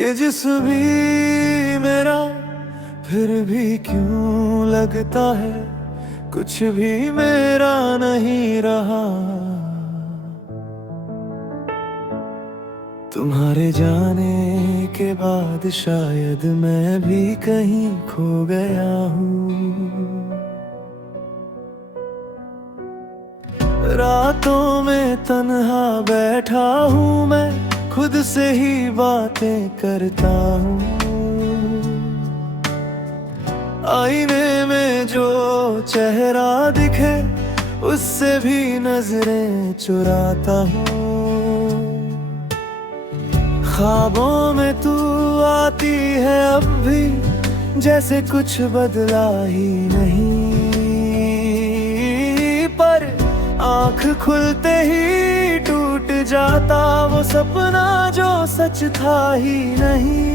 ये जिस्म भी मेरा फिर भी क्यों लगता है कुछ भी मेरा नहीं रहा। तुम्हारे जाने के बाद शायद मैं भी कहीं खो गया हूँ। रातों में तन्हा बैठा हूँ मैं, खुद से ही बातें करता हूँ। आईने में जो चेहरा दिखे उससे भी नजरें चुराता हूँ। ख्वाबों में तू आती है अब भी, जैसे कुछ बदला ही नहीं। पर आँख खुलते ही टूट जाता वो सपना जो सच था ही नहीं।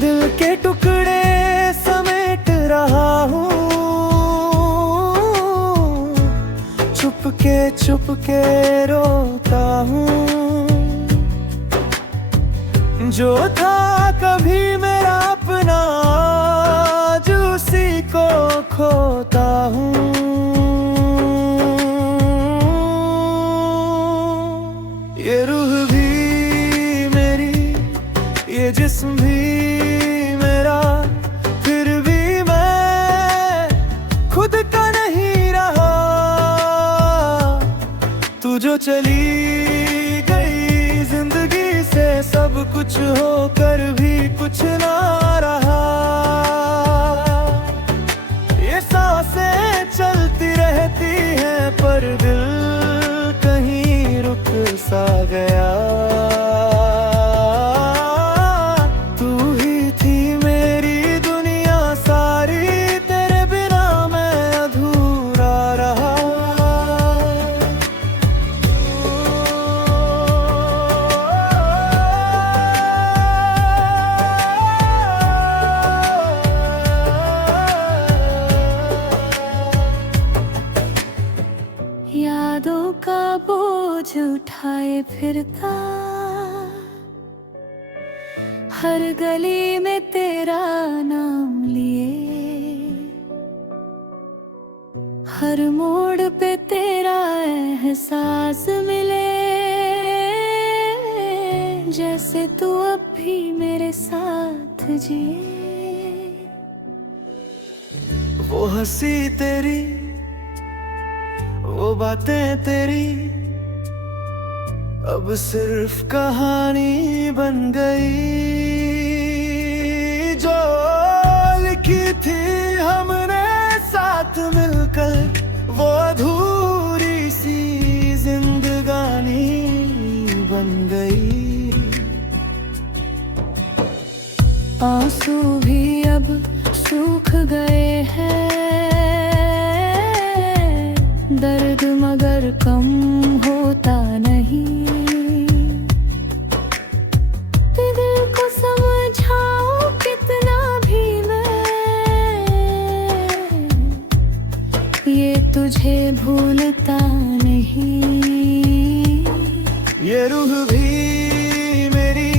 दिल के टुकड़े समेट रहा हूँ, चुप के रोता हूँ। जो था कभी मेरा अपना, आज उसी को खोता हूँ। ये रूह भी मेरी, ये जिस्म भी मेरा, फिर भी मैं खुद का नहीं रहा। तू जो चली गई जिंदगी से, सब कुछ होकर भी कुछ ना रहा। ये सांसें चलती रहती हैं पर दिल कहीं रुक सा गया। तू ही थी मेरी दुनिया सारी, तेरे बिना मैं अधूरा रहा। यादों का बोझ उठाए फिरता, हर गली में तेरा नाम लिए, हर मोड़ पे तेरा एहसास मिले, जैसे तू अब भी मेरे साथ जिए। वो हंसी तेरी, वो बातें तेरी, अब सिर्फ कहानी बन गई। जो लिखी थी हमने साथ मिलकर, वो अधूरी सी जिंदगानी बन गई। आंसू भी अब सूख गए हैं, दर्द मगर कम होता नहीं। दिल को समझाऊं कितना भी मैं, ये तुझे भूलता नहीं। ये रूह भी मेरी,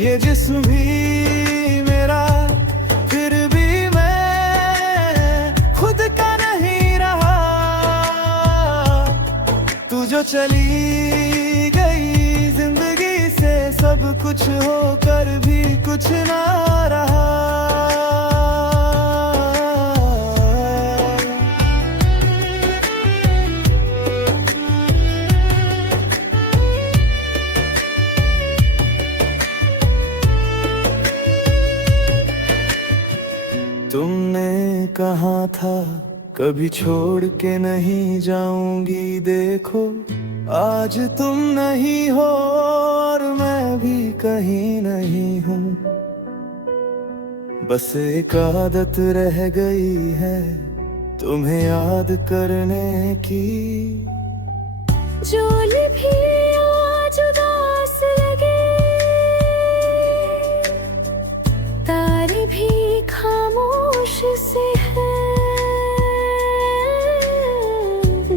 ये जिस्म भी मेरा, फिर भी मैं खुद का नहीं रहा। तू जो चली गई जिंदगी से, सब कुछ होकर भी कुछ ना रहा। तुमने कहा था कभी छोड़ के नहीं जाऊंगी, देखो आज तुम नहीं हो और मैं भी कहीं नहीं हूँ। बस एक आदत रह गई है तुम्हें याद करने की। जोल भी आज उदास लगे, तारे भी खामोश से है,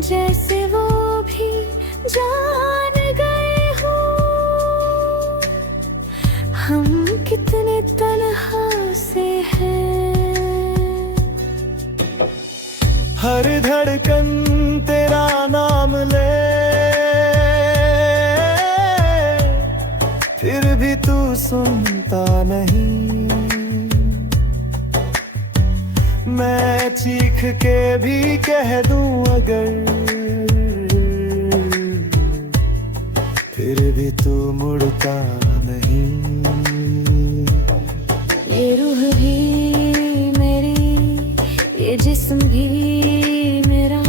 जैसे वो भी जान गए हो तू सुनता नहीं। मैं चीख के भी कह दूं अगर, फिर भी तू मुड़ता नहीं। ये रूह भी मेरी, ये जिस्म भी मेरा,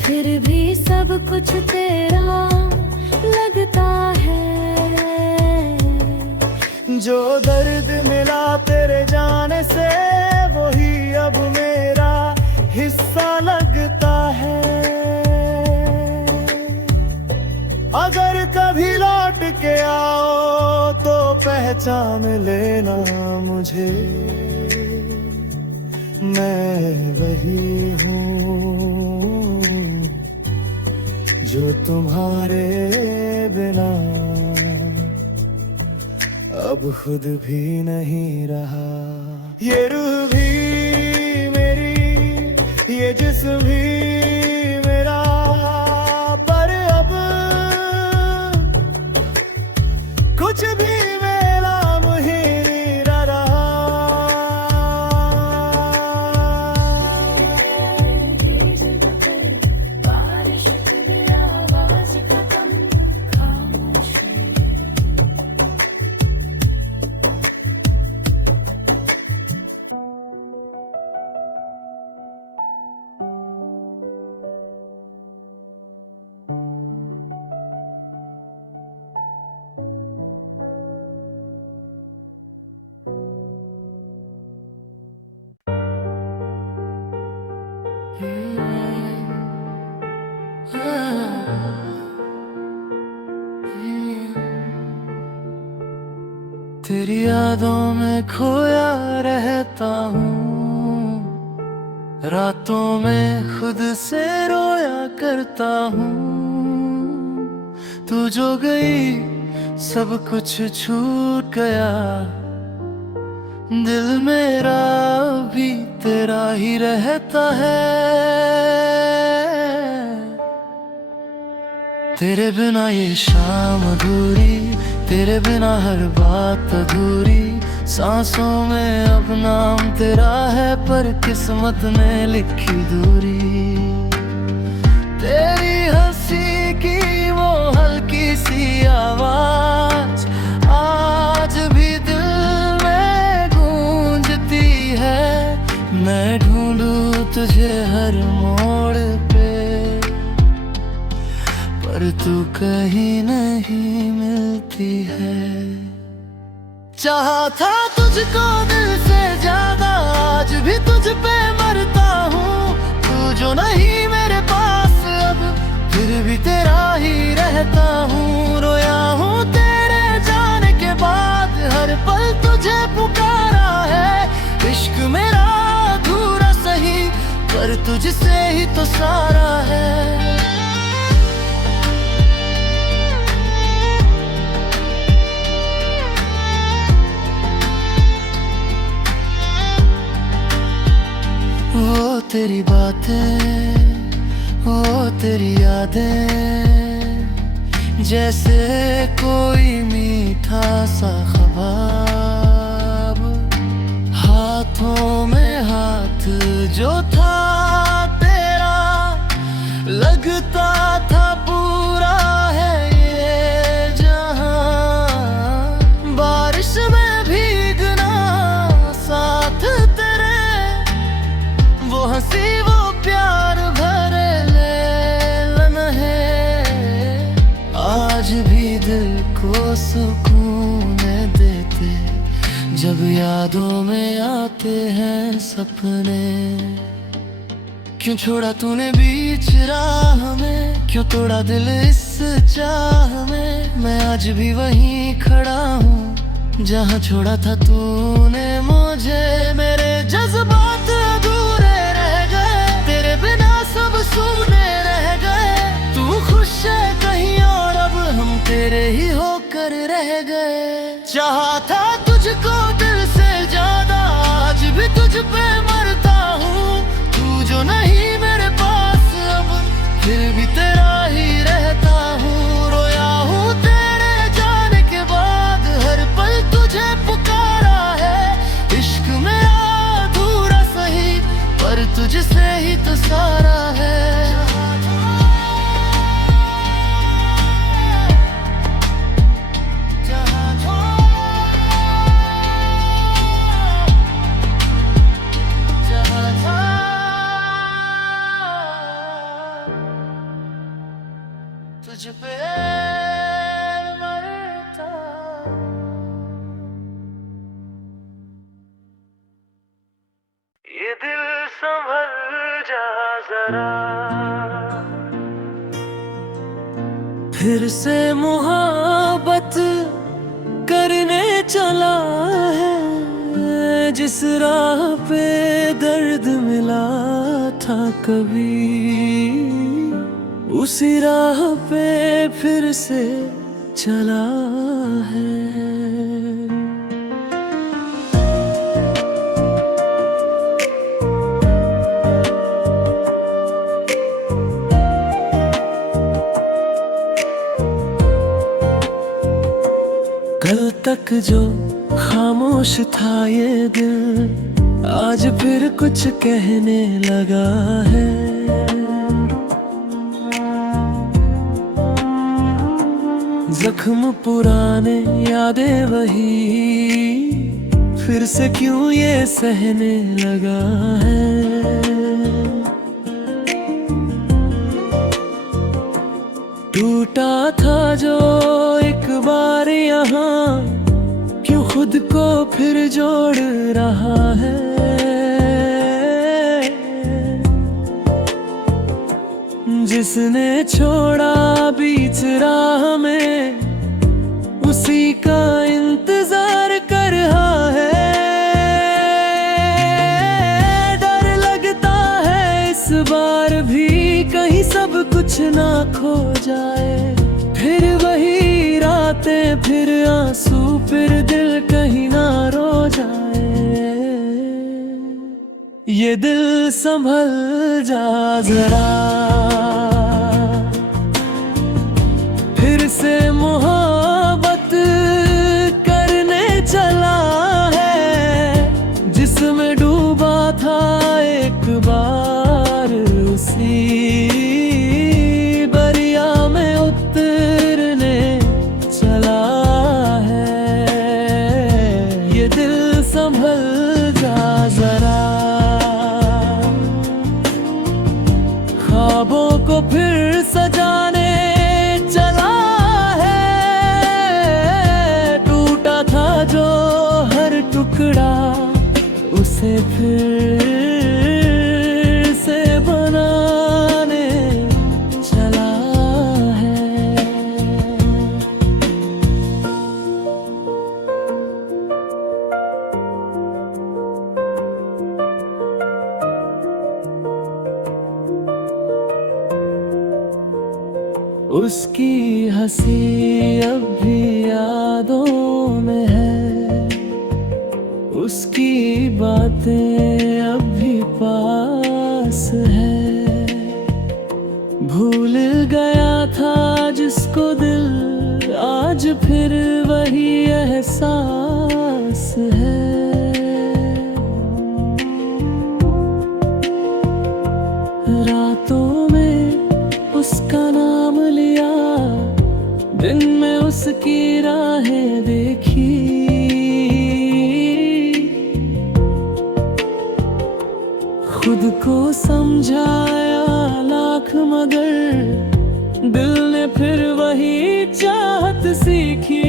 फिर भी सब कुछ तेरा लगता है। जो दर्द मिला तेरे जाने से, वही अब मेरा हिस्सा लगता है। अगर कभी लौट के आओ तो पहचान लेना मुझे, मैं वही हूँ जो तुम्हारे बिना अब खुद भी नहीं रहा। ये रूह भी मेरी, ये जिस्म भी मेरा, पर अब कुछ भी मेरा मुझे नहीं रहा। बारिश की आवाज़ खत्म, खामोश। तेरी यादों में खोया रहता हूँ, रातों में खुद से रोया करता हूँ। तू जो गई सब कुछ छूट गया, दिल मेरा भी तेरा ही रहता है। तेरे बिना ये शाम अधूरी, तेरे बिना हर बात अधूरी। सांसों में अब नाम तेरा है, पर किस्मत ने लिखी दूरी। तेरी हंसी की वो हल्की सी आवाज आज भी दिल में गूंजती है। मैं ढूंढूं तुझे हर मोड़ पे, पर तू कहीं नहीं मिलती है। चाहा था तुझको दिल से ज्यादा, आज भी तुझ पे मरता हूँ। तू जो नहीं मेरे पास अब, फिर भी तेरा ही रहता हूँ। रोया हूँ तेरे जाने के बाद, हर पल तुझे पुकारा है। इश्क मेरा अधूरा सही, पर तुझसे ही तो सारा है। वो तेरी बातें, वो तेरी यादें, जैसे कोई मीठा सा ख्वाब। हाथों में हाथ जो था तेरा, लगता था पूरा है ये जहां। बारिश में भीगना साथ तेरे, वो हंसी वो प्यार भरे लेलन है। आज भी दिल को सुकून देते, जब यादों में आते हैं सपने। क्यों छोड़ा तूने बीच राह में, क्यों तोड़ा दिल इस चाह में। मैं आज भी वहीं खड़ा हूँ जहाँ छोड़ा था तूने मुझे। मेरे जज्बात अधूरे रह गए, तेरे बिना सब सुने रह गए। तू खुश है कहीं और, अब हम तेरे ही होकर रह गए। चाहा था तुझको दिल से ज्यादा, आज भी तुझ पे मरता हूँ। तू जो नहीं मेरे पास अब, फिर भी तेरा ही रहता हूँ। रोया हूँ तेरे जाने के बाद, हर पल मरता। ये दिल संभल जा जरा, फिर से मोहब्बत करने चला है। जिस राह पे दर्द मिला था कभी, उसी राह पे फिर से चला है। कल तक जो खामोश था ये दिल, आज फिर कुछ कहने लगा है। जख्म पुराने, यादें वही, फिर से क्यों ये सहने लगा है। टूटा था जो एक बार यहाँ, क्यों खुद को फिर जोड़ रहा है। जिसने छोड़ा बीच राह में, उसी का इंतजार कर रहा है। डर लगता है इस बार भी कहीं सब कुछ ना खो जाए। फिर वही रातें, फिर आंसू, फिर दिल कहीं ना रो जाए। ये दिल संभल जा जरा, फिर से मोहब्बत करने चला है। जिसमें डूबा था एक बार, उसी दरिया में उतरने चला है। ये दिल संभल जा जरा, ख्वाबों को फिर सजाने चला है। टूटा था जो हर टुकड़ा, उसे फिर से बनाने चला है। उसकी हंसी अब भी यादों में है, उसकी बातें अब भी पास है। भूल गया था जिसको दिल, आज फिर वही एहसास है। रातों में उसका नाम लिया, दिन में उसकी राहें देखी। खुद को समझाया लाख, मगर दिल ने फिर वही चाहत सीखी।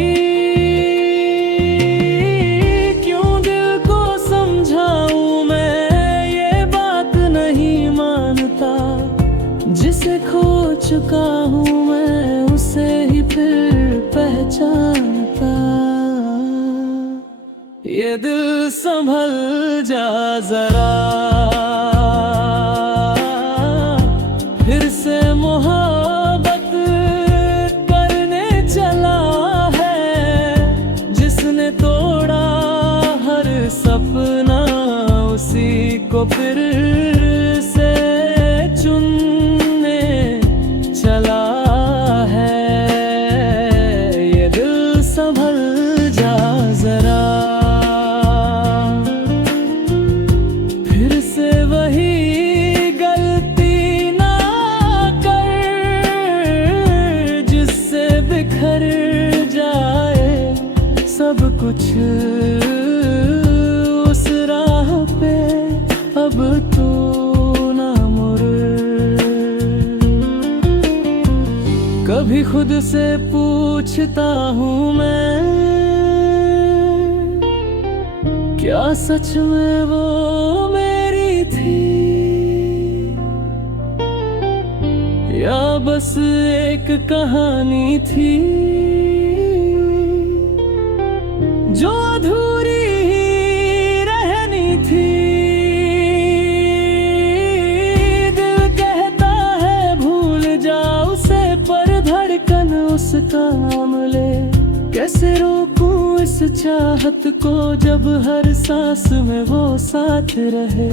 क्यों दिल को समझाऊं मैं, ये बात नहीं मानता। जिसे खो चुका हूँ मैं, उसे ही फिर पहचानता। ये दिल संभल जा जरा, फिर से मोहब्बत करने चला है। जिसने तोड़ा हर सपना, उसी को फिर से चुनने चला है। ये दिल संभल जा जरा, फिर से वही गलती ना कर, जिससे बिखर जाए सब कुछ। उस राह पे अब तू ना मुड़। कभी कभी खुद से पूछता हूँ मैं, क्या सच में वो मेरी थी, या बस एक कहानी थी जो अधूरी ही रहनी थी। दिल कहता है भूल जा उसे, पर धड़कन उसका नाम ले। कैसे रोकूं इस चाहत को जब हर सांस में वो साथ रहे।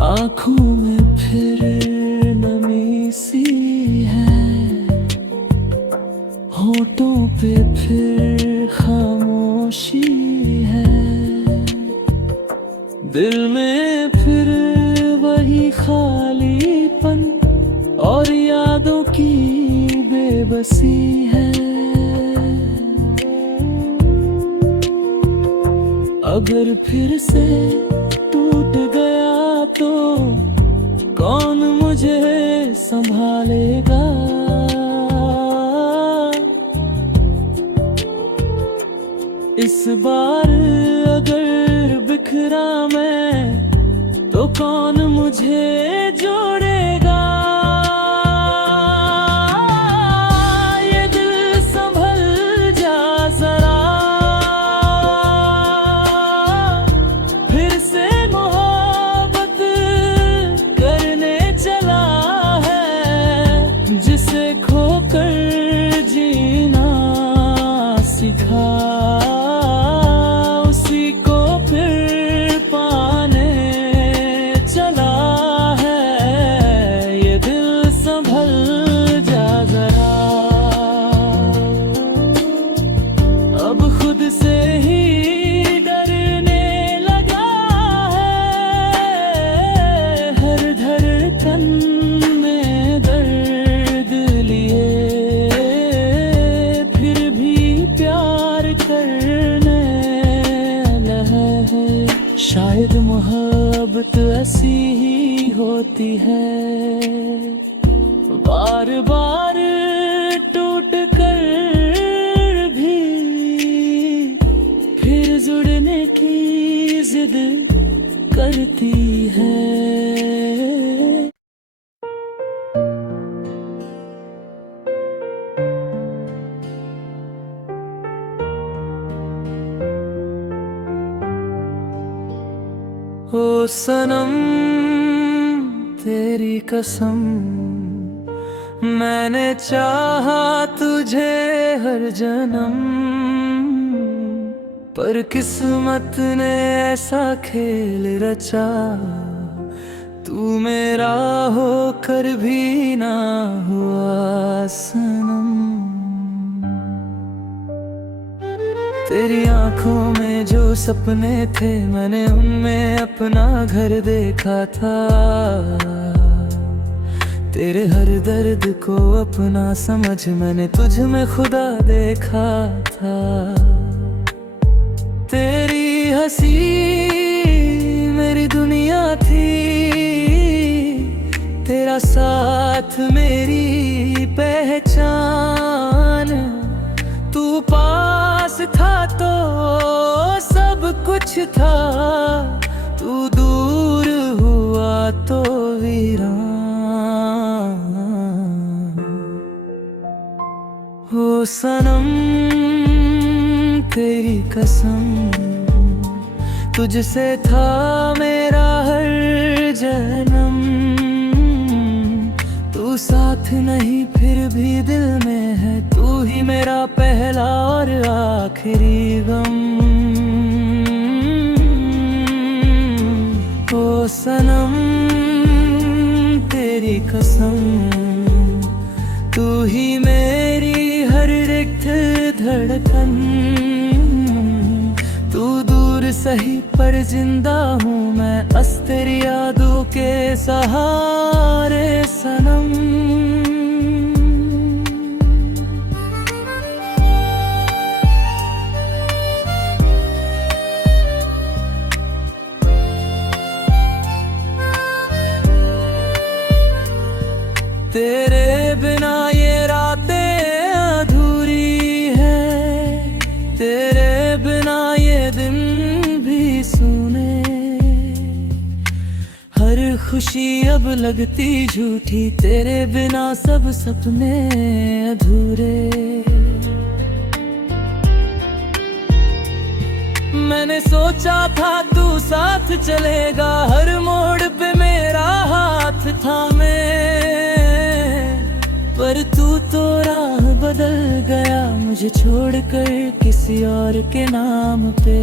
आँखों में फिर नमी सी है, होठों पे फिर खामोशी है, दिल में फिर वही खालीपन और यादों की बेबसी है। अगर फिर से टूट गया तो कौन मुझे संभालेगा। इस बार अगर बिखरा मैं तो कौन मुझे जोड़ेगा। ये दिल संभल जा जरा, फिर से जिसे खोकर जीना सिखा, उसी को फिर पाने चला है। ये दिल संभल जा जरा, अब खुद से ही डरने लगा है। हर धड़कन में दर्द लिए, फिर भी प्यार करने लगा है। शायद मोहब्बत ऐसी ही होती है, बार बार टूट कर भी फिर जुड़ने की जिद करती है। ओ सनम तेरी कसम, मैंने चाहा तुझे हर जन्म, पर किस्मत ने ऐसा खेल रचा, तू मेरा होकर भी ना हुआ सनम। तेरी आंखों में जो सपने थे, मैंने उनमें अपना घर देखा था। तेरे हर दर्द को अपना समझ मैंने तुझ में खुदा देखा था। तेरी हंसी मेरी दुनिया थी, तेरा साथ मेरी पहचान। तू पास था तो सब कुछ था, तू दूर हुआ तो वीरान। हो सनम तेरी कसम, तुझसे था मेरा हर जन्म। तू साथ नहीं फिर भी दिल में है, तू ही मेरा पहला और आखिरी गम। ओ सनम तेरी कसम, तू ही मेरी हर रिक्त धड़कन। तू दूर सही पर जिंदा हूँ मैं, बस तेरी यादों के सहारे सनम। तेरे बिना ये रातें अधूरी है, तेरे बिना ये दिन भी सुने। हर खुशी अब लगती झूठी, तेरे बिना सब सपने अधूरे। मैंने सोचा था तू साथ चलेगा, हर मोड़ पे मेरा हाथ थामे, पर तू तो राह बदल गया मुझे छोड़कर किसी और के नाम पे।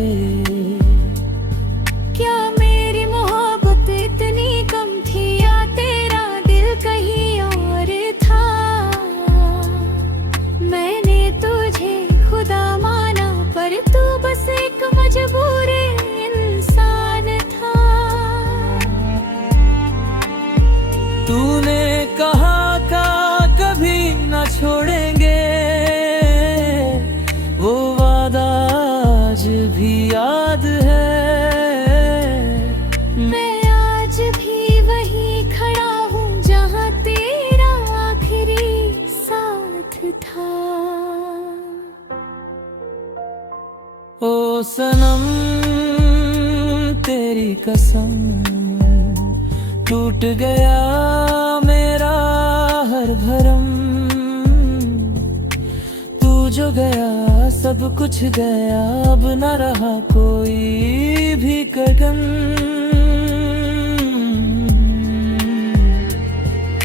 क्या मेरी मोहब्बत इतनी कम थी, या तेरा दिल कहीं और था? मैंने तुझे खुदा माना, पर तू बस एक मजबूर इंसान था। तूने कहा कभी न छोड़ेंगे, वो वादा आज भी याद है। मैं आज भी वहीं खड़ा हूँ जहाँ तेरा आखिरी साथ था। ओ सनम तेरी कसम, टूट गया मेरा हर भरम। तू जो गया सब कुछ गया, अब न रहा कोई भी गगन।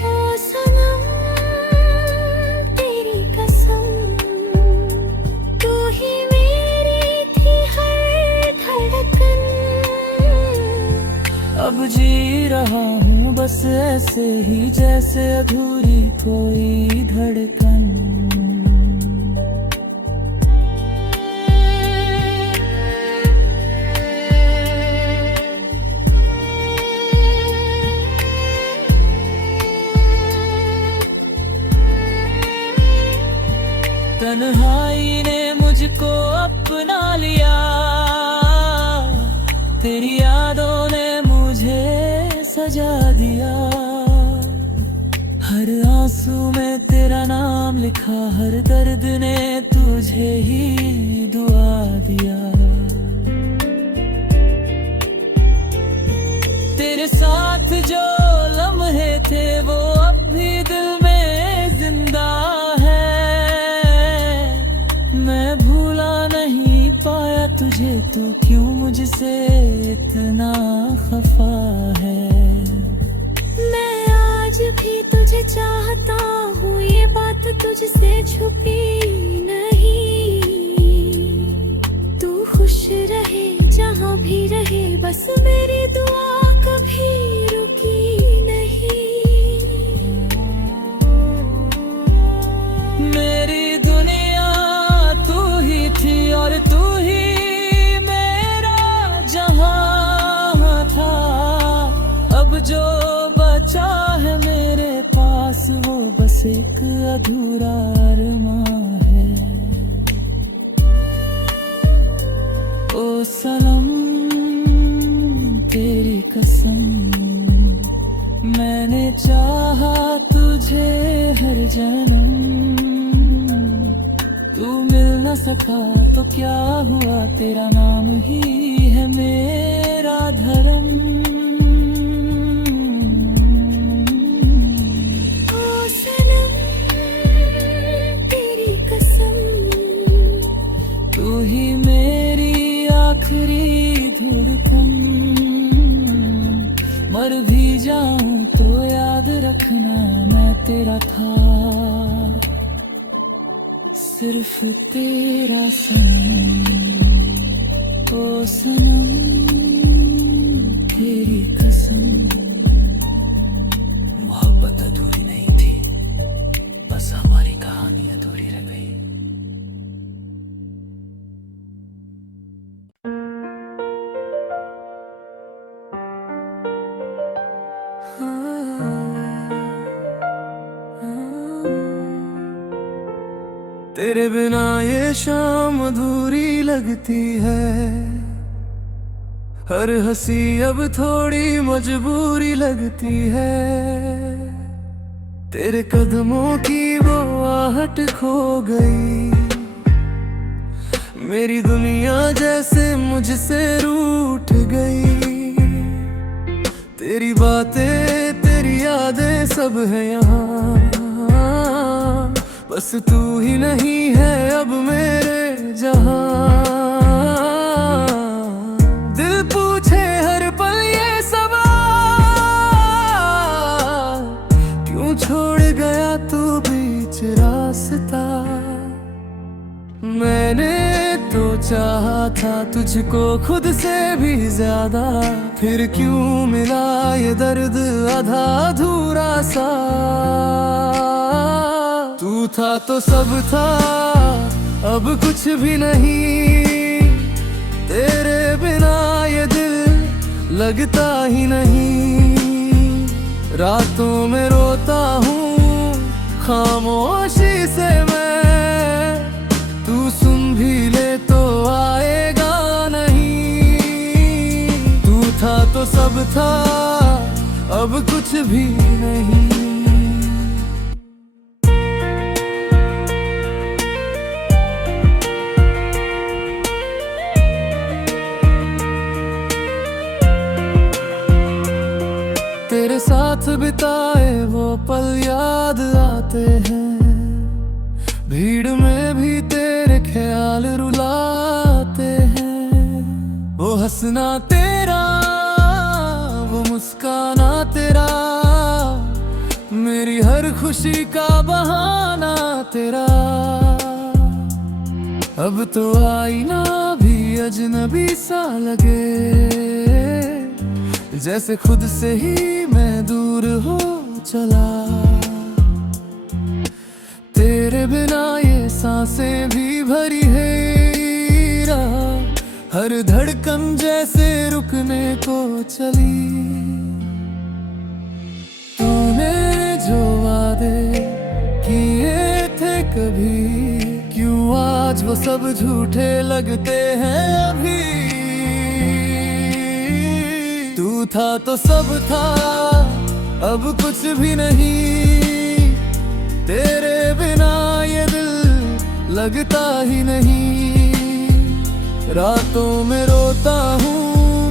ओ सनम तेरी कसम, तू ही मेरी थी हर धड़कन। अब जी रहा हूँ बस ऐसे ही जैसे अधूरी कोई धड़कन। तन्हाई ने मुझको अपना लिया, तेरी यादों ने मुझे सजा दिया। हर आंसू में तेरा नाम लिखा, हर दर्द ने तुझे ही दुआ दिया। तेरे साथ जो लम्हे थे वो अब भी दिल में जिंदा है। मैं भूला नहीं पाया तुझे, तू क्यों मुझसे इतना खफा है। मैं आज भी तुझे चाहता हूँ, ये बात तुझसे छुपी नहीं। तू खुश रहे जहाँ भी रहे, बस मेरी दुआ कभी रुकी नहीं। मेरी दुनिया तू ही थी और तू ही मेरा जहां था। अब जो बचा है मेरे पास वो बस एक अधूरा अरमां है। ओ सनम तेरी कसम, मैंने चाहा तुझे हर जन्म। तू मिल न सका तो क्या हुआ, तेरा नाम ही है मेरा धर्म। ओ सनम तेरी कसम, तू ही मेरी आखिरी धड़कन। मर भी जाऊं तो याद रखना मैं तेरा था, सिर्फ तेरा सनम। ओ सनम तेरी कसम। मोहब्बत अधूरी नहीं थी, बस हमारी कहानी अधूरी रह गई। तेरे बिना ये शाम अधूरी लगती है, हर हंसी अब थोड़ी मजबूरी लगती है। तेरे कदमों की वो आहट खो गई, मेरी दुनिया जैसे मुझसे रूठ गई। तेरी बातें तेरी यादें सब है यहाँ, बस तू ही नहीं है अब मेरे जहां। दिल पूछे हर पल ये सवाल, क्यों छोड़ गया तू बीच रास्ता। मैंने तो चाहा था तुझको खुद से भी ज्यादा, फिर क्यों मिला ये दर्द आधा अधूरा सा। तू था तो सब था, अब कुछ भी नहीं, तेरे बिना ये दिल लगता ही नहीं। रातों में रोता हूँ खामोशी से मैं, तू सुन भी ले तो आएगा नहीं। तू था तो सब था, अब कुछ भी नहीं। तेरे साथ बिताए वो पल याद आते हैं, भीड़ में भी तेरे ख्याल रुलाते हैं। वो हंसना तेरा, वो मुस्काना तेरा, मेरी हर खुशी का बहाना तेरा। अब तो आईना भी अजनबी सा लगे, जैसे खुद से ही मैं दूर हो चला। तेरे बिना ये सांसें भी भरी है राह, हर धड़कन जैसे रुकने को चली। तूने जो वादे किए थे कभी, क्यों आज वो सब झूठे लगते हैं अभी। तू था तो सब था, अब कुछ भी नहीं, तेरे बिना ये दिल लगता ही नहीं। रातों में रोता हूँ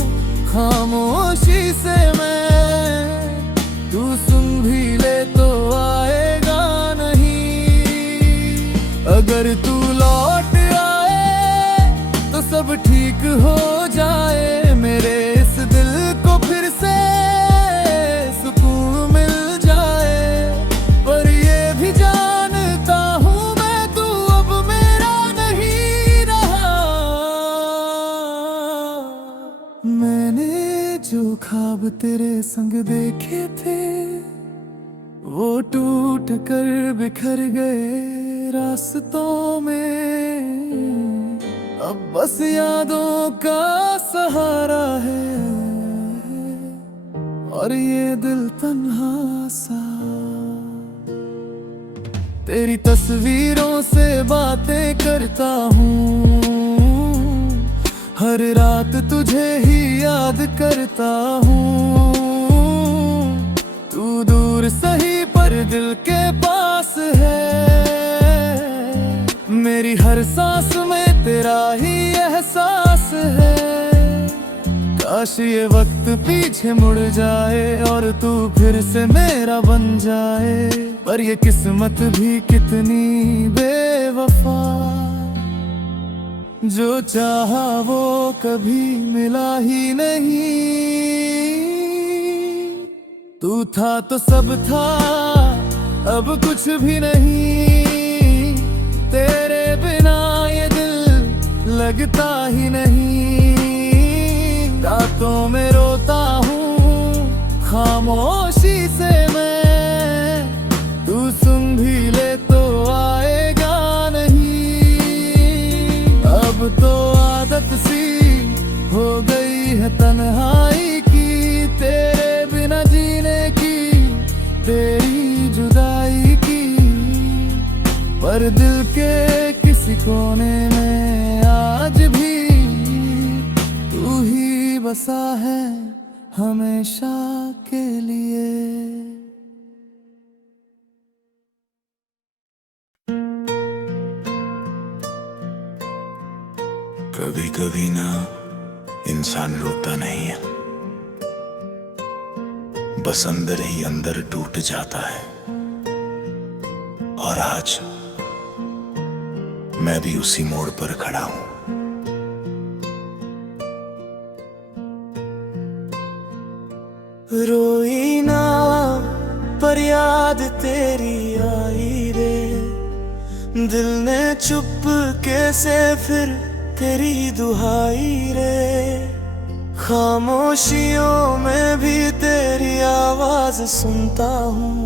खामोशी से मैं, तू सुन भी ले तो आएगा नहीं। अगर तू लौट आए तो सब ठीक हो जाए, मेरे इस दिल को फिर से सुकून मिल जाए। पर ये भी जानता हूँ मैं, तू अब मेरा नहीं रहा। मैंने जो ख्वाब तेरे संग देखे थे, वो टूट कर बिखर गए रास्तों में। अब बस यादों का सहारा है, और ये दिल तन्हा सा। तेरी तस्वीरों से बातें करता हूँ, हर रात तुझे ही याद करता हूँ। तू दूर सही पर दिल के पास है, मेरी हर सांस में तेरा ही एहसास है। काश ये वक्त पीछे मुड़ जाए और तू फिर से मेरा बन जाए, पर ये किस्मत भी कितनी बेवफा। जो चाहा वो कभी मिला ही नहीं। तू था तो सब था, अब कुछ भी नहीं, तेरे बिना ये दिल लगता ही नहीं। रातों में रोता हूँ खामोशी से मैं, तू सुन भी ले तो आएगा नहीं। अब तो आदत सी हो गई है तन्हाई की, तेरे बिना जीने की, तेरी जुदाई की। पर दिल के बसा है हमेशा के लिए। कभी कभी ना इंसान रोता नहीं है, बस अंदर ही अंदर टूट जाता है। और आज मैं भी उसी मोड़ पर खड़ा हूं। रोई ना पर याद तेरी आई रे, दिल ने चुप कैसे फिर तेरी दुहाई रे। खामोशियों में भी तेरी आवाज सुनता हूँ,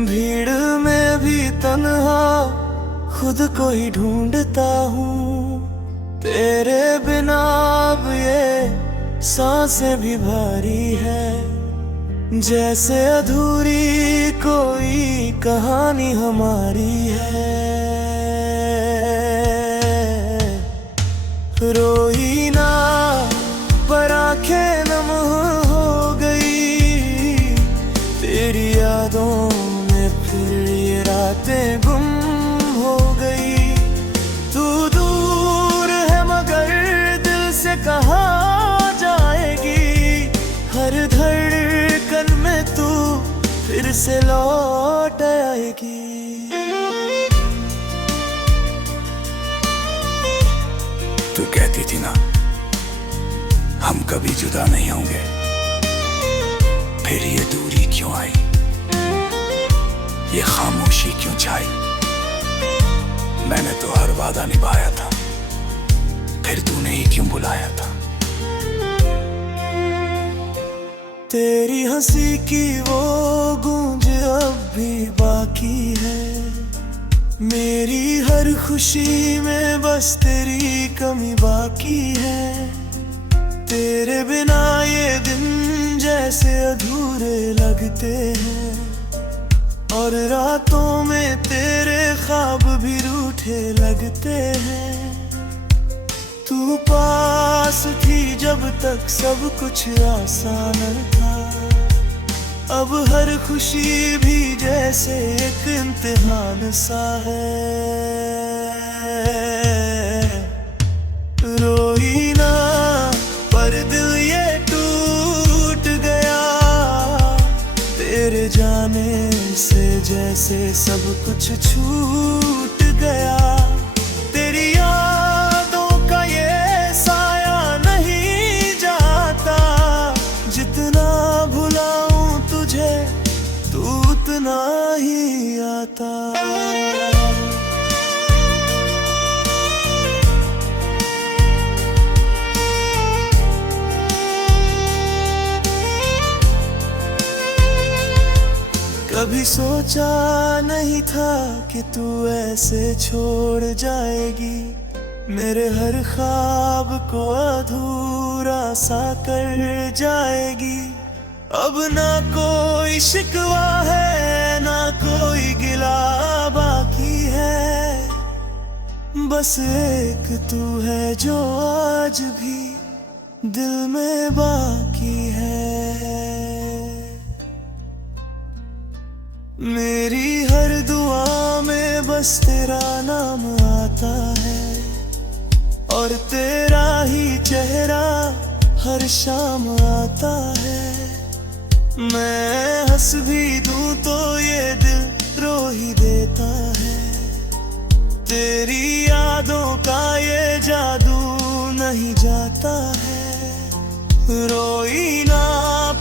भीड़ में भी तन्हा खुद को ही ढूंढता हूँ। तेरे बिना अब ये सांसें भी भारी है, जैसे अधूरी कोई कहानी हमारी है। रोई ना पर आंखें नम हो गई, तेरी यादों में फिर ये रातें गुम हो गई। तू दूर है मगर दिल से कहाँ जाएगी, हर धड़कन में तू फिर से लौट आएगी। तू कहती थी ना हम कभी जुदा नहीं होंगे, फिर ये दूरी क्यों आई, ये खामोशी क्यों छाई। मैंने तो हर वादा निभाया था, फिर तूने ही क्यों बुलाया था। तेरी हंसी की वो गूंज अब भी बाकी है, मेरी हर खुशी में बस तेरी कमी बाकी है। तेरे बिना ये दिन जैसे अधूरे लगते हैं, और रातों में तेरे ख्वाब भी रूठे लगते हैं। तू पास थी जब तक सब कुछ आसान था, अब हर खुशी भी जैसे एक इम्तिहान सा है। रोई ना पर दिल ये टूट गया, तेरे जाने से जैसे सब कुछ छूट गया। तेरी यादों का ये साया नहीं जाता, जितना भुलाऊं तुझे तू उतना ही आता। कभी सोचा नहीं था कि तू ऐसे छोड़ जाएगी, मेरे हर ख्वाब को अधूरा सा कर जाएगी। अब ना कोई शिकवा है ना कोई गिला बाकी है, बस एक तू है जो आज भी दिल में बाकी है। मेरी हर दुआ में बस तेरा नाम आता है, और तेरा ही चेहरा हर शाम आता है। मैं हंस भी दूं तो ये दिल रो ही देता है, तेरी यादों का ये जादू नहीं जाता है। रोई ना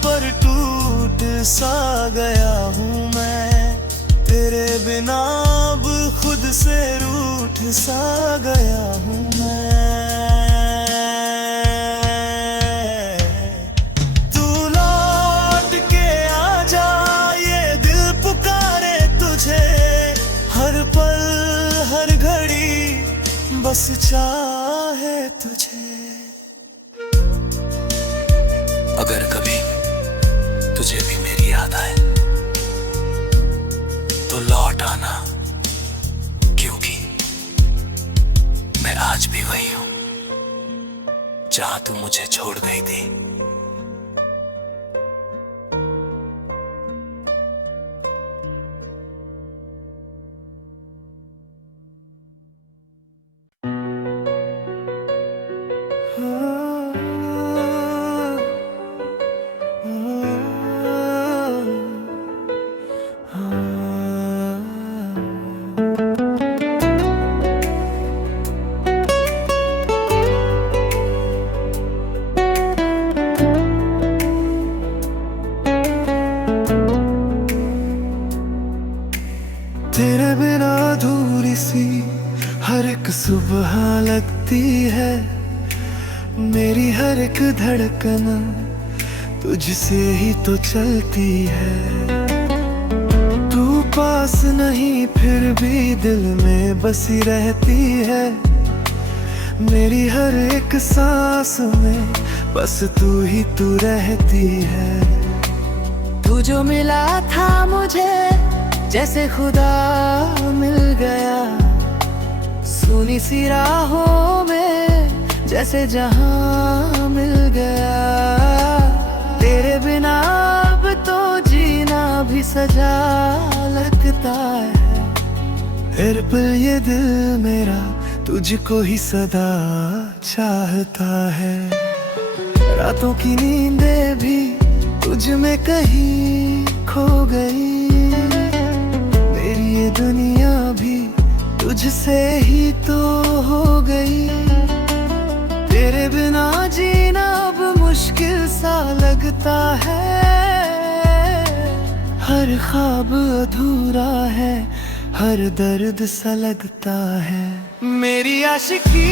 पर टूट सा गया हूँ मैं, तेरे बिना अब खुद से रूठ सा गया हूँ मैं। तू लौट के आ जा, ये दिल पुकारे तुझे, हर पल हर घड़ी बस चाहे तुझे। अगर कभी तुझे भी मेरी याद आए तो लौट आना, क्योंकि मैं आज भी वही हूं जहां तू मुझे छोड़ गई थी। तेरे बिना अधूरी सी हर एक सुबह लगती है, मेरी हर एक धड़कन तुझसे ही तो चलती है। तू पास नहीं फिर भी दिल में बसी रहती है, मेरी हर एक सांस में बस तू ही तू रहती है। तू जो मिला था मुझे जैसे खुदा मिल गया, सुनी सी राहों में जैसे जहां मिल गया। तेरे बिना अब तो जीना भी सजा लगता है, फिर पर ये दिल मेरा तुझको ही सदा चाहता है। रातों की नींदें भी तुझ में कहीं खो गई, ये दुनिया भी तुझसे ही तो हो गई। तेरे बिना जीना अब मुश्किल सा लगता है, हर ख्वाब अधूरा है, हर दर्द सा लगता है। मेरी आशिकी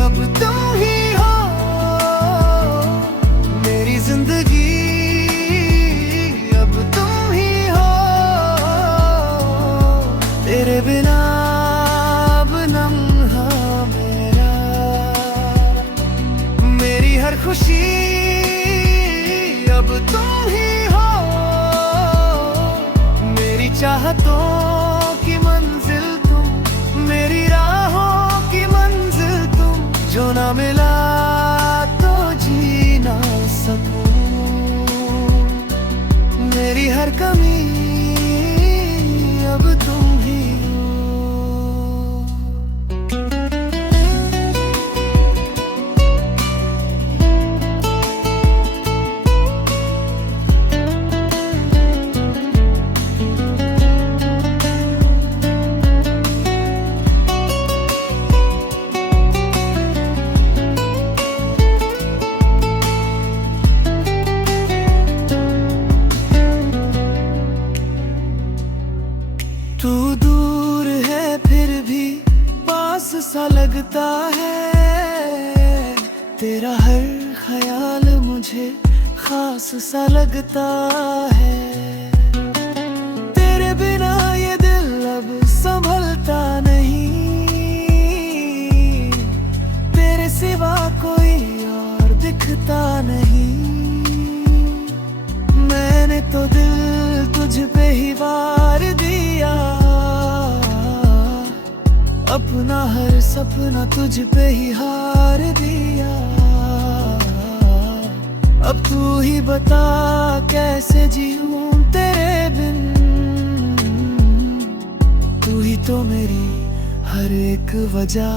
अब तुम ही हो, मेरी जिंदगी तेरे बिना अब लम्हा मेरा, मेरी हर खुशी अब तुम ही हो, मेरी चाहतों की मंजिल तुम, मेरी राहों की मंजिल तुम। जो ना मिला तो जी ना सकूं, मेरी हर कमी अब तुम ही हो। तू दूर है फिर भी पास सा लगता है, तेरा हर ख्याल मुझे खास सा लगता है। तेरे बिना ये दिल अब संभलता नहीं, तेरे सिवा कोई और दिखता नहीं। मैंने तो दिल तुझ पे ही वार दिया, अपना हर सपना तुझ पे ही हार दिया। अब तू ही बता कैसे जीऊं तेरे बिन, तू ही तो मेरी हर एक वजह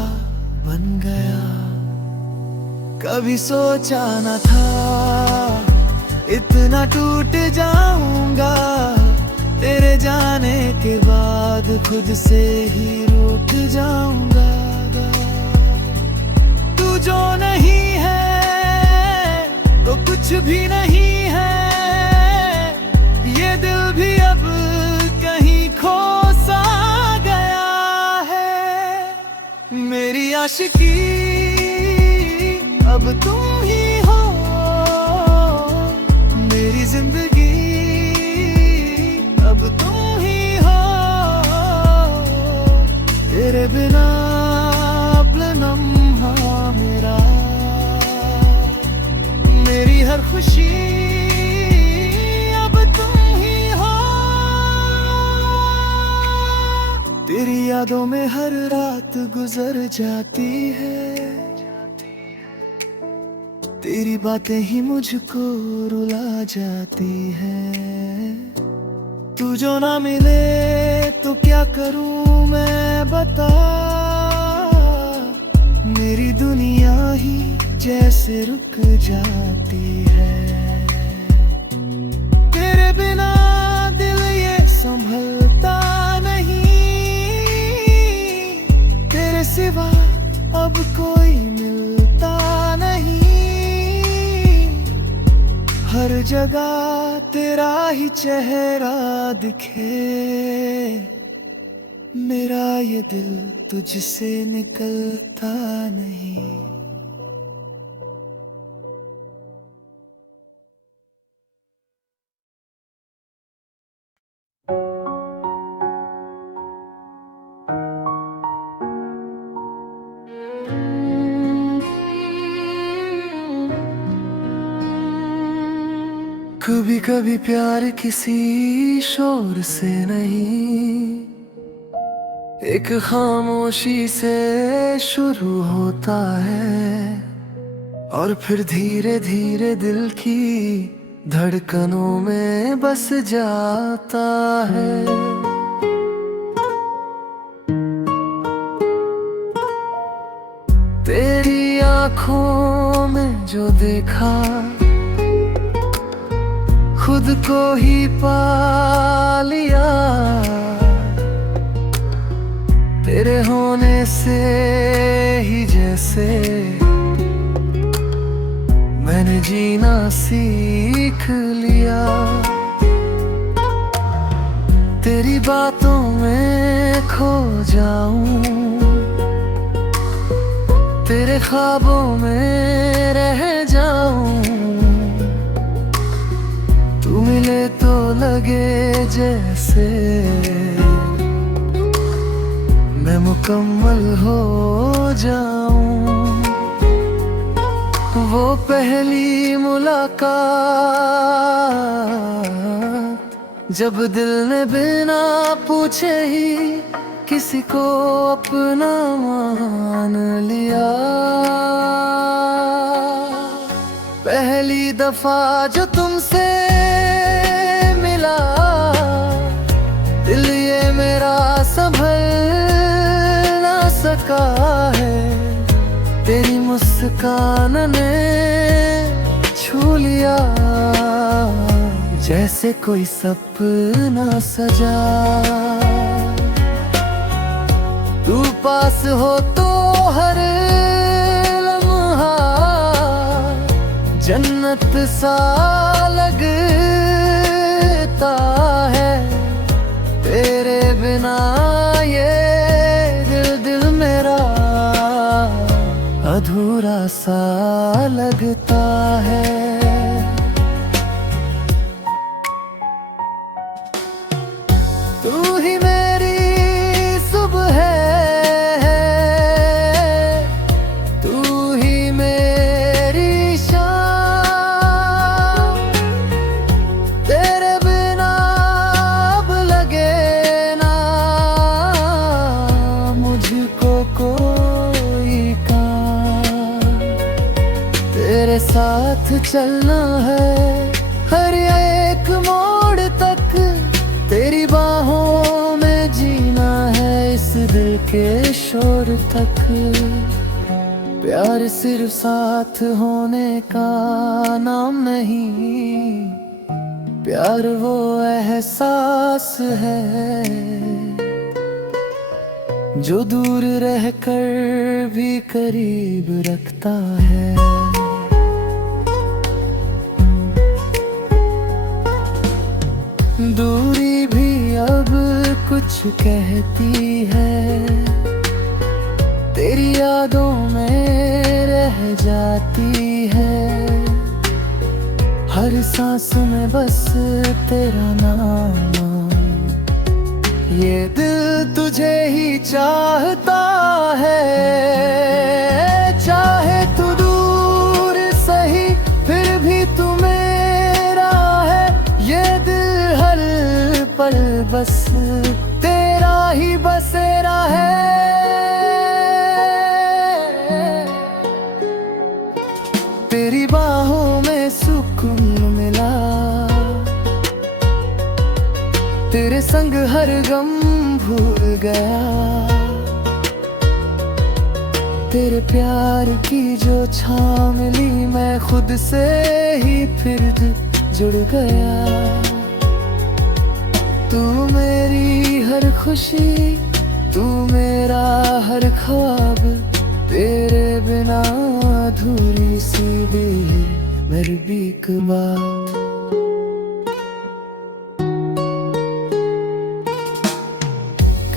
बन गया। कभी सोचा न था इतना टूट जाऊंगा, तेरे जाने के बाद खुद से ही रूठ जाऊंगा। तू जो नहीं है तो कुछ भी नहीं है, ये दिल भी अब कहीं खो सा गया है। मेरी आशिकी अब तुम ही हो, मेरी जिंदगी अब तुम ही हो। तेरे बिना अब लम्हा मेरा, मेरी हर खुशी अब तुम ही हो। तेरी यादों में हर रात गुजर जाती है, तेरी बातें ही मुझको रुला जाती है। तू जो ना मिले तो क्या करूं मैं बता, मेरी दुनिया ही जैसे रुक जाती है। तेरे बिना दिल ये संभलता नहीं, तेरे सिवा अब कोई मिलता नहीं। हर जगह तेरा ही चेहरा दिखे, मेरा ये दिल तुझसे निकलता नहीं। कभी कभी प्यार किसी शोर से नहीं, एक खामोशी से शुरू होता है और फिर धीरे धीरे दिल की धड़कनों में बस जाता है। तेरी आंखों में जो देखा, खुद को ही पा लिया। तेरे होने से ही जैसे मैंने जीना सीख लिया। तेरी बातों में खो जाऊं, तेरे ख्वाबों में रह जाऊं। तू मिले तो लगे जैसे मैं मुकम्मल हो जाऊं। वो पहली मुलाकात जब दिल ने बिना पूछे ही किसी को अपना मान लिया। पहली दफा जो तुमसे मिला, दिल ये मेरा संभल ना सका है। तेरी मुस्कान ने छू लिया, जैसे कोई सपना सजा। तू पास हो तो हर लम्हा जन्नत सा लगता है। तेरे बिना ये दिल मेरा अधूरा सा लगता है। तू ही मेरी सुबह है, तू ही मेरी शाम। तेरे बिना अब लगे ना मुझको कोई काम। तेरे साथ चलना है हर एक मोड़ तक, तेरी बाहों में जीना है इस दिल के शोर तक। प्यार सिर्फ साथ होने का नाम नहीं, प्यार वो एहसास है जो दूर रहकर भी करीब रखता है। दूरी भी अब कुछ कहती है, तेरी यादों में रह जाती है। हर सांस में बस तेरा नाम, ये दिल तुझे ही चाहता है। चाहे तू दूर सही फिर भी तू मेरा है। ये दिल हर पल बस तेरा ही बसेरा है। तेरी बात हर गम भूल गया। तेरे प्यार की जो छाँव मिली, मैं खुद से ही फिर जुड़ गया। तू मेरी हर खुशी, तू मेरा हर ख्वाब, तेरे बिना अधूरी सी भी मेरी भी एक बात।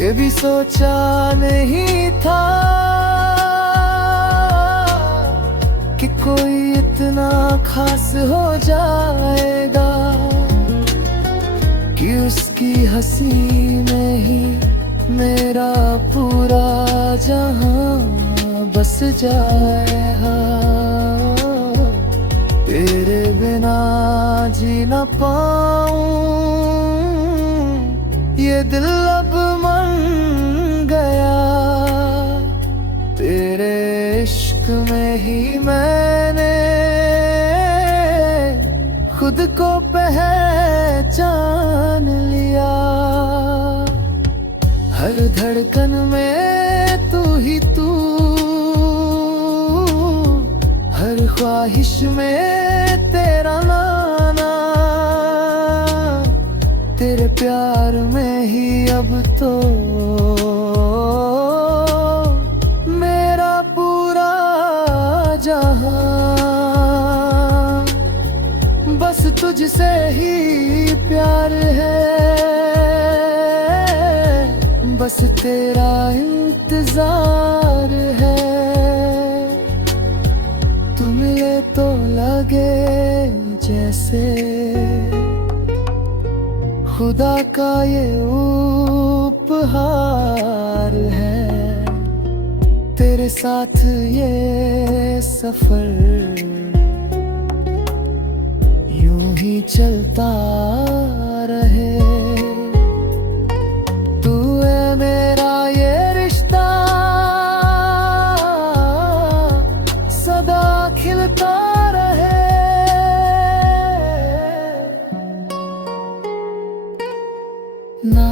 कभी सोचा नहीं था कि कोई इतना खास हो जाएगा, कि उसकी हंसी में ही मेरा पूरा जहां बस जाएगा। तेरे बिना जी न पाऊं, ये दिल अब मन गया। तेरे इश्क में ही मैंने खुद को पहचान लिया। हर धड़कन में तू ही तू, हर ख्वाहिश में तेरा नाना। तेरे प्यार में ही अब तो मेरा पूरा जहां बस तुझसे ही प्यार है। बस तेरा इंतजार है। तू मिले तो लगे जैसे खुदा का ये उपहार है। तेरे साथ ये सफर यूं ही चलता रहे। तू है मेरा ये रिश्ता, सदा खिलता रहे। ना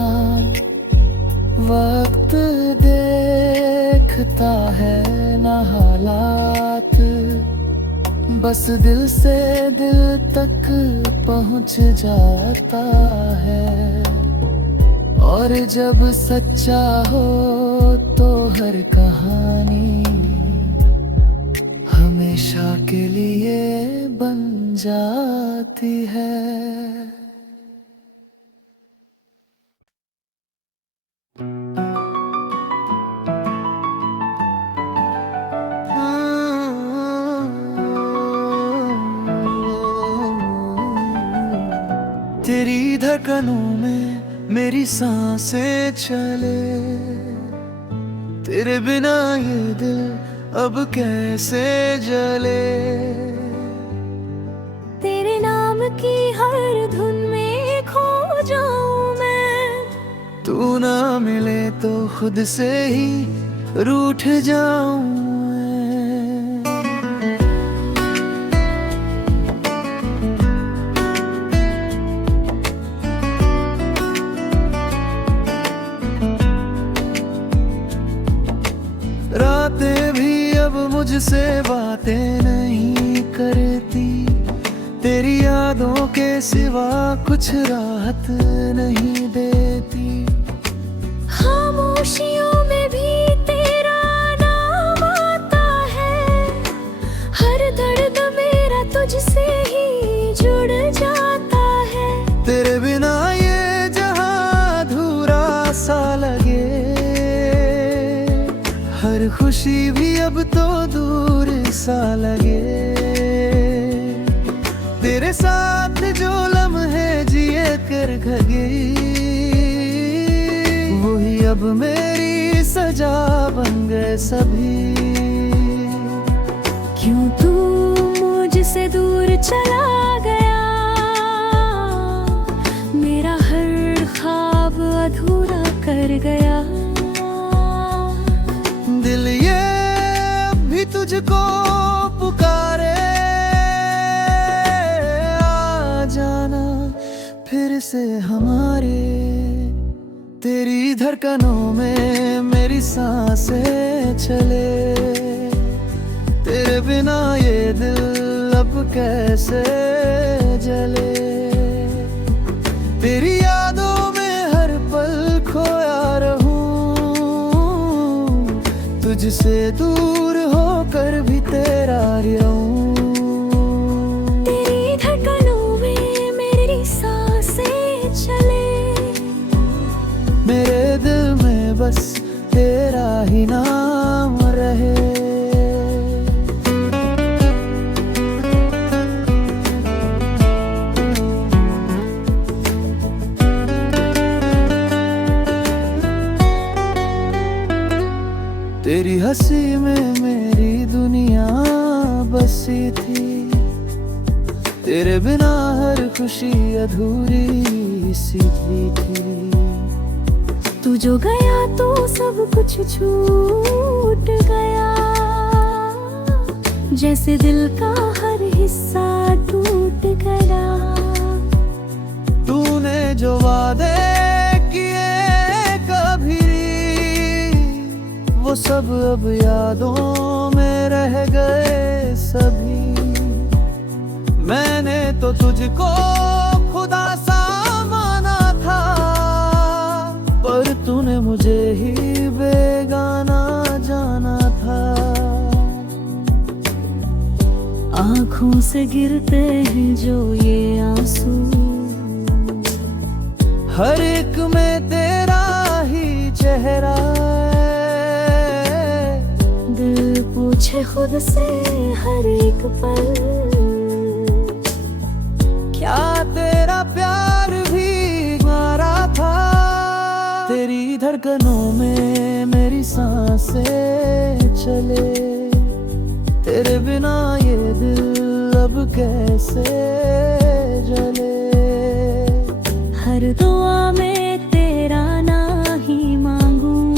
वक्त देखता है ना हालात, बस दिल से दिल तक पहुंच जाता है। और जब सच्चा हो तो हर कहानी हमेशा के लिए बन जाती है। तेरी धड़कनों में मेरी सांसें चले, तेरे बिना ये दिल अब कैसे जले। तेरे नाम की हर धुन में खो जाऊं मैं, तू ना मिले तो खुद से ही रूठ जाऊं मैं। रातें भी अब मुझसे बातें नहीं करती, तेरी यादों के सिवा कुछ राहत नहीं देती। खामोशियों में भी तेरा नाम आता है, हर दर्द मेरा तुझसे ही जुड़ जाता है। तेरे बिना ये जहां अधूरा सा लगे, हर खुशी भी अब तो दूर सा लगे। तेरे साथ जो लम्हे जिए कर घगे, वही अब मेरी सजा बन गए सभी। क्यों तू मुझसे दूर चला गया, मेरा हर ख्वाब अधूरा कर गया। दिल ये भी तुझको पुकारे, आ जाना फिर से हमारे तेरी धड़कनों में मेरी सांसें चले, तेरे बिना ये दिल अब कैसे जले। तेरी यादों में हर पल खोया रहूं, तुझसे दूर होकर भी तेरा रहूं। तेरी धड़कनों में मेरी सांसें चले, मेरे दिल में बस तेरा ही नाम रहे। तेरी हंसी में मेरी दुनिया बसी थी, तेरे बिना हर खुशी अधूरी सी थी। तू जो गया तो सब कुछ छूट गया, जैसे दिल का हर हिस्सा टूट गया। तूने जो वादे किए कभी, वो सब अब यादों में रह गए सभी। मैंने तो तुझको खुदा सा माना था, पर तूने मुझे ही बेगाना जाना था। आँखों से गिरते हैं जो ये आंसू, हर एक में तेरा ही चेहरा है। दिल पूछे खुद से हर एक पल, क्या तेरा प्यार भी मारा था। तेरी धड़कनों में मेरी सांसें चले, तेरे बिना ये दिल अब कैसे जले। हर दुआ में तेरा ना ही मांगूं,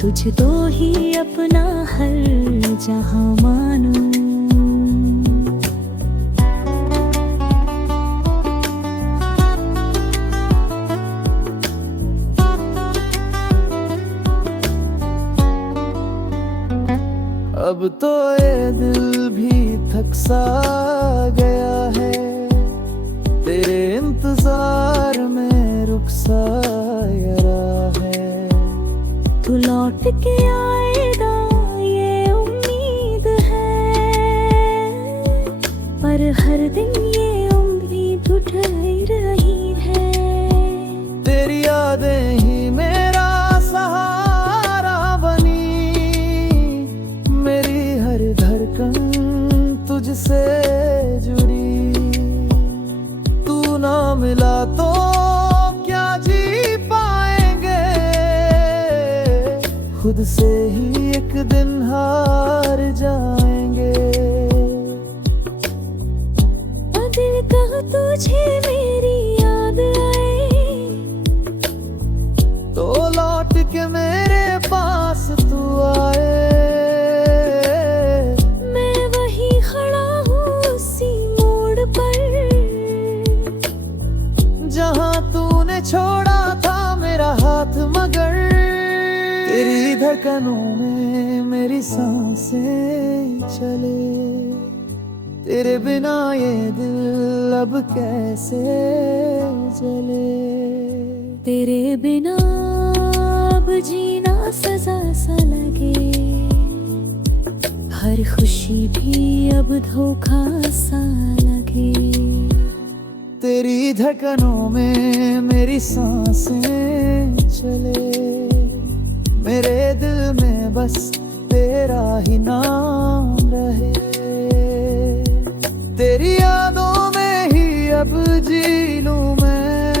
तुझे तो ही अपना हर जहां मानूं। अब तो ये दिल भी थक सा गया है, तेरे इंतजार में रुक सा रहा है। तू लौट के आएगा ये उम्मीद है, पर हर दिन ये उम्मीद उठ रही है। तेरी यादें ही मेरा सहारा बनी, मेरी हर धड़कन तुझसे जुड़ी। तू ना मिला तो क्या जी पाएंगे, खुद से ही एक दिन हार जाएंगे। दिल का तुझे मेरी याद आए, तो लौट के मेरे पास तू आए। मैं वही खड़ा हूँ उसी मोड़ पर, जहाँ तूने छोड़ा था मेरा हाथ मगर। तेरी धड़कनों में मेरी सांसें चले, तेरे बिना ये दिल अब कैसे जले। तेरे बिना अब जीना सजा सा लगे, हर खुशी भी अब धोखा सा लगे। तेरी धड़कनों में मेरी सांसें चले, मेरे दिल में बस तेरा ही नाम रहे। तेरी यादों में ही अब जी लूं मैं,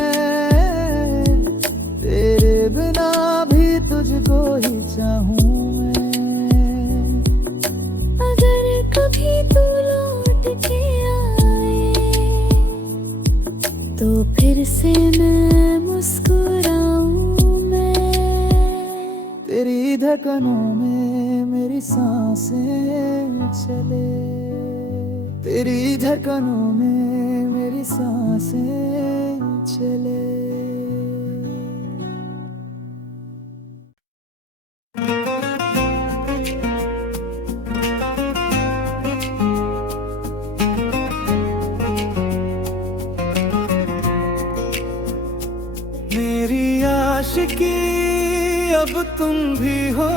तेरे बिना भी तुझको ही चाहूं मैं। अगर कभी तू लौट के आए, तो फिर से मैं मुस्कुराऊं मैं। तेरी धड़कनों में मेरी सांसें चले, तेरी धड़कनों में मेरी सांसें चले। तुम भी हो।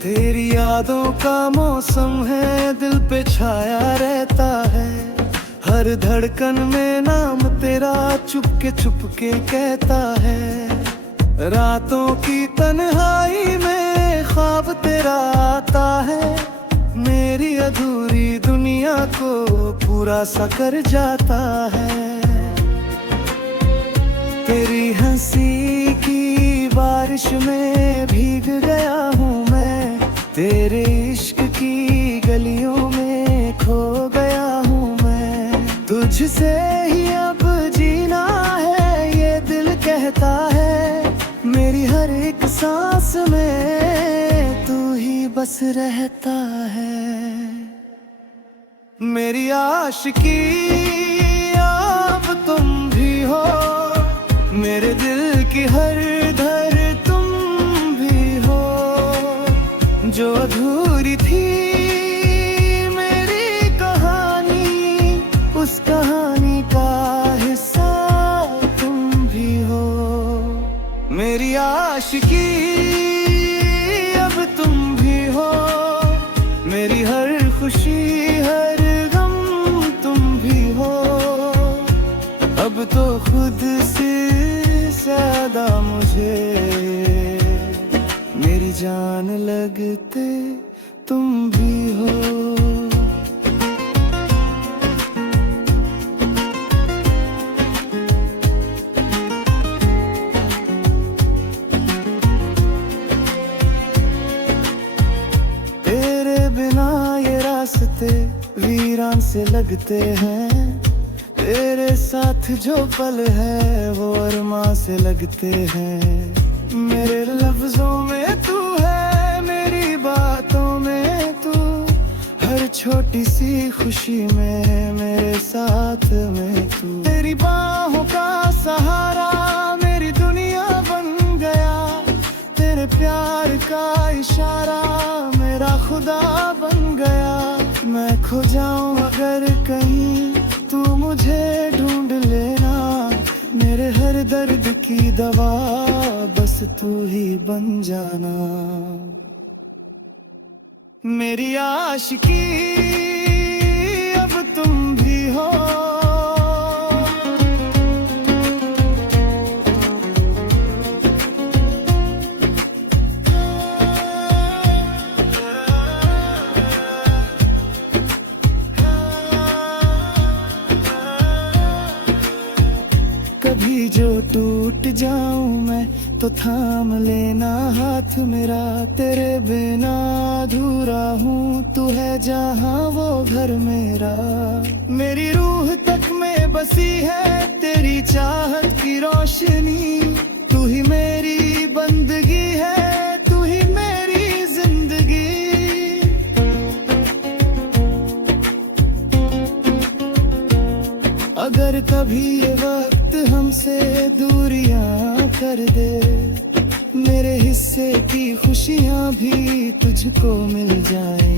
तेरी यादों का मौसम है, दिल पे छाया रहता है। हर धड़कन में नाम तेरा चुपके कहता है। रातों की तन्हाई में ख्वाब तेरा आता है। मेरी अधूरी दुनिया को पूरा सा कर जाता है। तेरी हंसी की बारिश में भीग गया हूँ मैं। तेरे इश्क की गलियों में खो गया हूँ मैं। तुझसे ही अब जीना है ये दिल कहता है। मेरी हर एक सांस में तू ही बस रहता है। मेरी आशिकी अब तुम भी हो। मेरे दिल की हर धर तुम भी हो। जो अधूरी थी मेरी कहानी, उस कहानी का हिस्सा तुम भी हो। मेरी आशिकी अब तुम भी हो। मेरी हर खुशी हर गम तुम भी हो। अब तो खुद से ज्यादा मुझे मेरी जान लगते तुम भी हो। तेरे बिना ये रास्ते वीरान से लगते हैं। तेरे साथ जो पल है वो अरमां से लगते हैं। मेरे लफ्जों में तू है, मेरी बातों में तू। हर छोटी सी खुशी में मेरे साथ में तू। तेरी बाहों का सहारा मेरी दुनिया बन गया। तेरे प्यार का इशारा मेरा खुदा बन गया। मैं खो जाऊं अगर कहीं तू मुझे ढूंढ लेना। मेरे हर दर्द की दवा बस तू ही बन जाना। मेरी आशिकी अब तुम भी हो। कभी जो टूट जाऊं मैं तो थाम लेना हाथ मेरा। तेरे बिना अधूरा हूँ, तू है जहाँ वो घर मेरा। मेरी रूह तक में बसी है तेरी चाहत की रोशनी। तू ही मेरी बंदगी है, तू ही मेरी जिंदगी। अगर कभी ये वक्त हमसे दूरियां कर दे, मेरे हिस्से की खुशियां भी तुझको मिल जाए।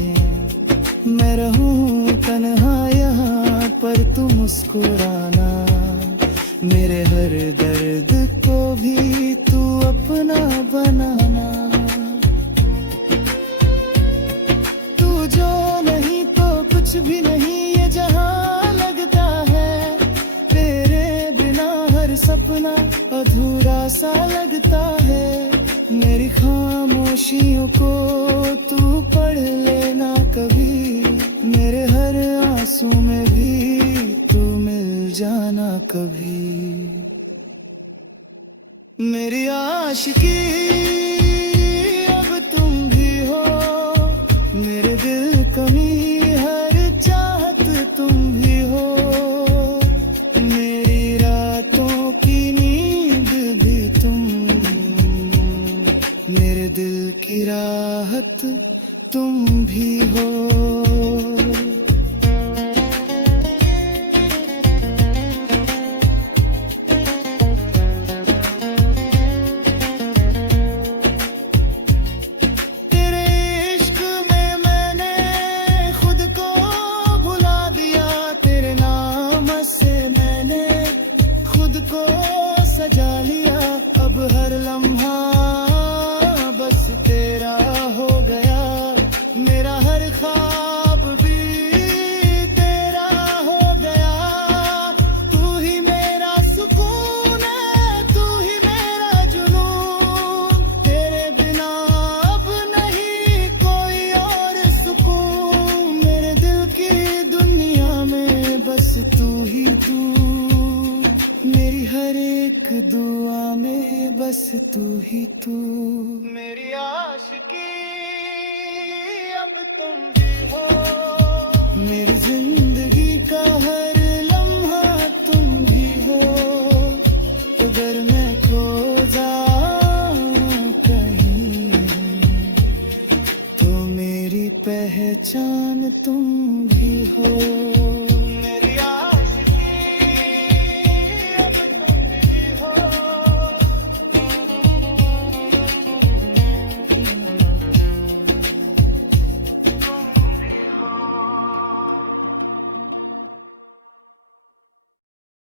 मैं रहूं तन्हा यहाँ पर तू मुस्कुराना। मेरे हर दर्द को भी तू अपना बनाना। तू जो नहीं तो कुछ भी नहीं ये जहां लगता है। तेरे बिना हर सपना अधूरा सा लगता है। मेरी खामोशियों को तू पढ़ लेना कभी। मेरे हर आंसू में भी तू मिल जाना कभी। मेरी आशिकी अब तुम भी हो। मेरे दिल कमी हर चाहत तुम भी हो। मेरी रातों की नींद भी तुम। मेरे दिल की राहत तुम भी हो। बस तू ही तू, मेरी आशिकी अब तुम भी हो, मेरी जिंदगी का हर लम्हा तुम भी हो। अगर मैं खो जाऊं कहीं तो मेरी पहचान तुम भी हो।